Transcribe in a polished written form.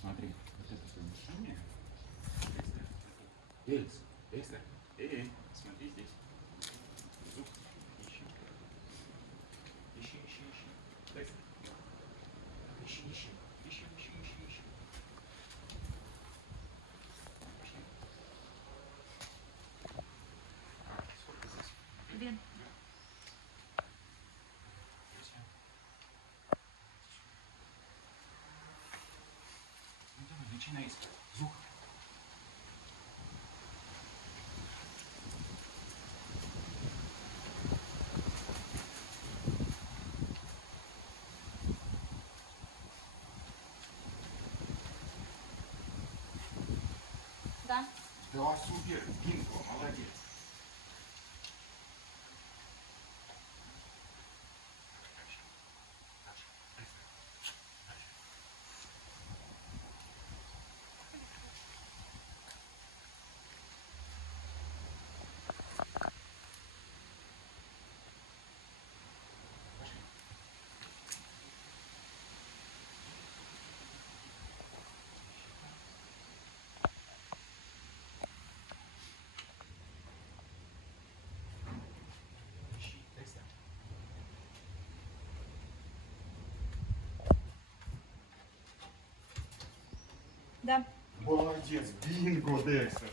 Смотри, вот это все движение. Декстер. Эй, смотри здесь. Зуб. Ищи. Ищи. Декстер. Ищи. Ищи. Сколько здесь? Две. Ну давай, начинай искать. Звук. Да. Да, супер, бинго, молодец. Ищи, Декстер. Да. Молодец, бинго, Декстер.